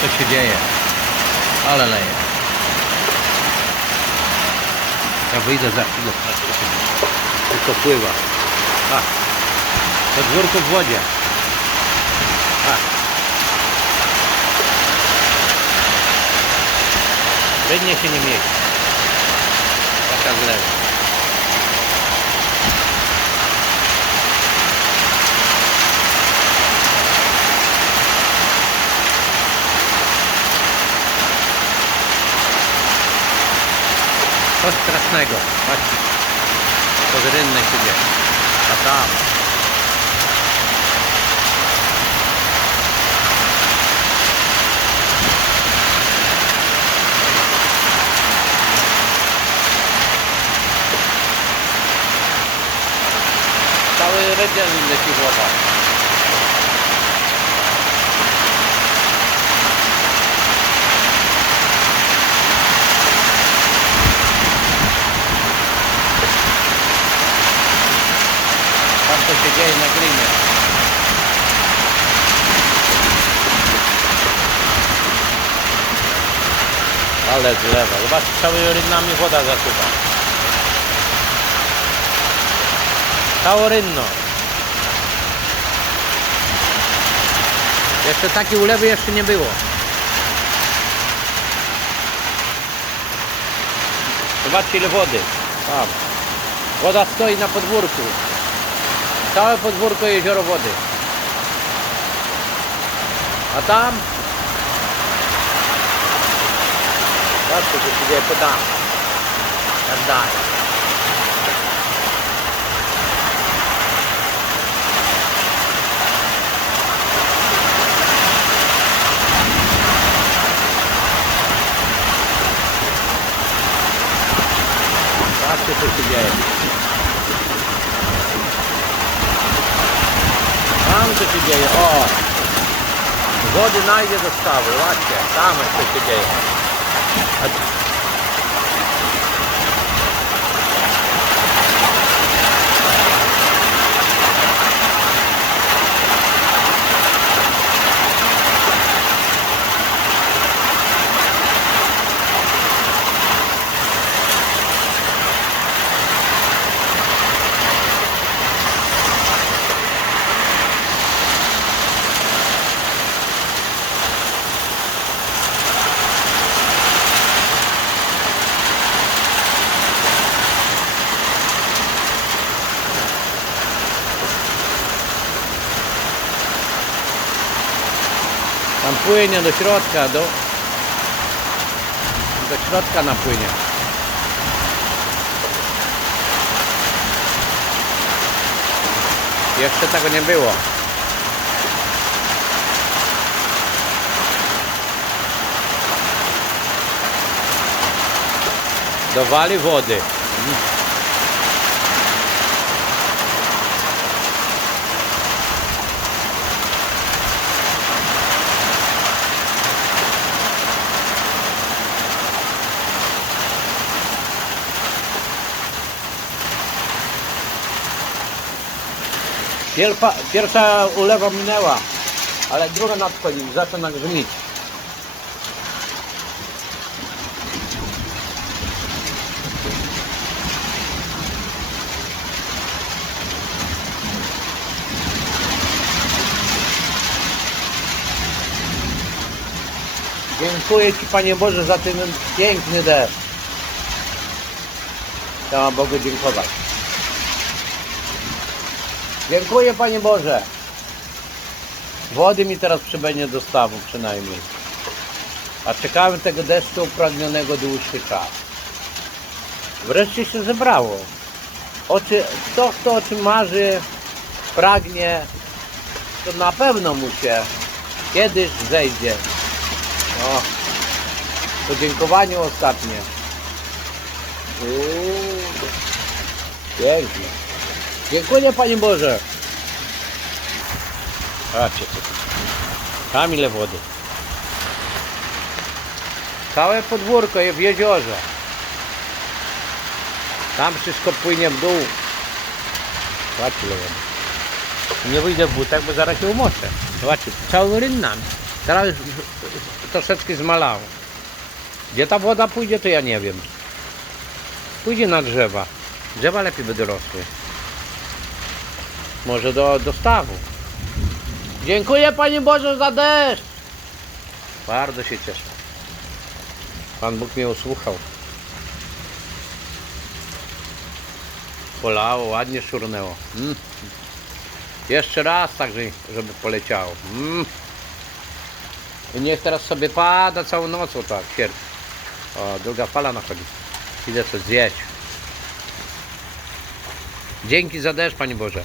Co się dzieje? Ale leje. Ja wyjdę za chwilę. Tylko pływa. A. Podwórko w wodzie. A. Rydnie się nie mieści. Taka zlewa. Strasznego. Patrzcie. Pod rynnek idzie. A tam. Cały region leci woda. Tam co się dzieje na grinie. Ale zlewa. Zobacz, cały rynnami woda zasuwa. Cało rynno. Jeszcze takiej ulewy jeszcze nie było. Zobaczcie ile wody. Tam. Woda stoi na podwórku. Całe podwórko jezioro wody. A tam? Patrzcie, co się dzieje, to tam. Tam dalej. Patrzcie, co o! Wody najdzie dostawy, zobaczcie, tam co się dzieje. Tam płynie do środka, do, do środka napłynie. Jeszcze tego nie było. Dowali wody. Pierwsza, pierwsza ulewa minęła, ale druga nadchodzi, zaczyna grzmić. Dziękuję Ci Panie Boże za ten piękny deszcz. Chciałam Bogu dziękować. Dziękuję Panie Boże. Wody mi teraz przybędzie dostawu przynajmniej. A czekałem tego deszczu upragnionego dłuższy czas. Wreszcie się zebrało. Oczy, kto, kto o czym marzy, pragnie, to na pewno mu się kiedyś zejdzie. O, podziękowaniu ostatnie. Uuu, pięknie. Dziękuję Panie Boże. Patrzcie tu. Tam ile wody. Całe podwórko jest w jeziorze. Tam wszystko płynie w dół. Zobaczcie ile wody. Nie wyjdę w butach, bo zaraz się umoczę. Zobaczcie, cały rynnami. Teraz troszeczkę zmalało. Gdzie ta woda pójdzie, to ja nie wiem. Pójdzie na drzewa. Drzewa lepiej by dorosły. Może do, do stawu. Dziękuję Panie Boże za deszcz. Bardzo się cieszę. Pan Bóg mnie usłuchał. Polało, ładnie szurnęło. Mm. Jeszcze raz tak, żeby- poleciało. Mm. I niech teraz sobie pada całą nocą tak, sierp. O, druga fala nachodzi. Idę coś zjeść. Dzięki za deszcz, Panie Boże.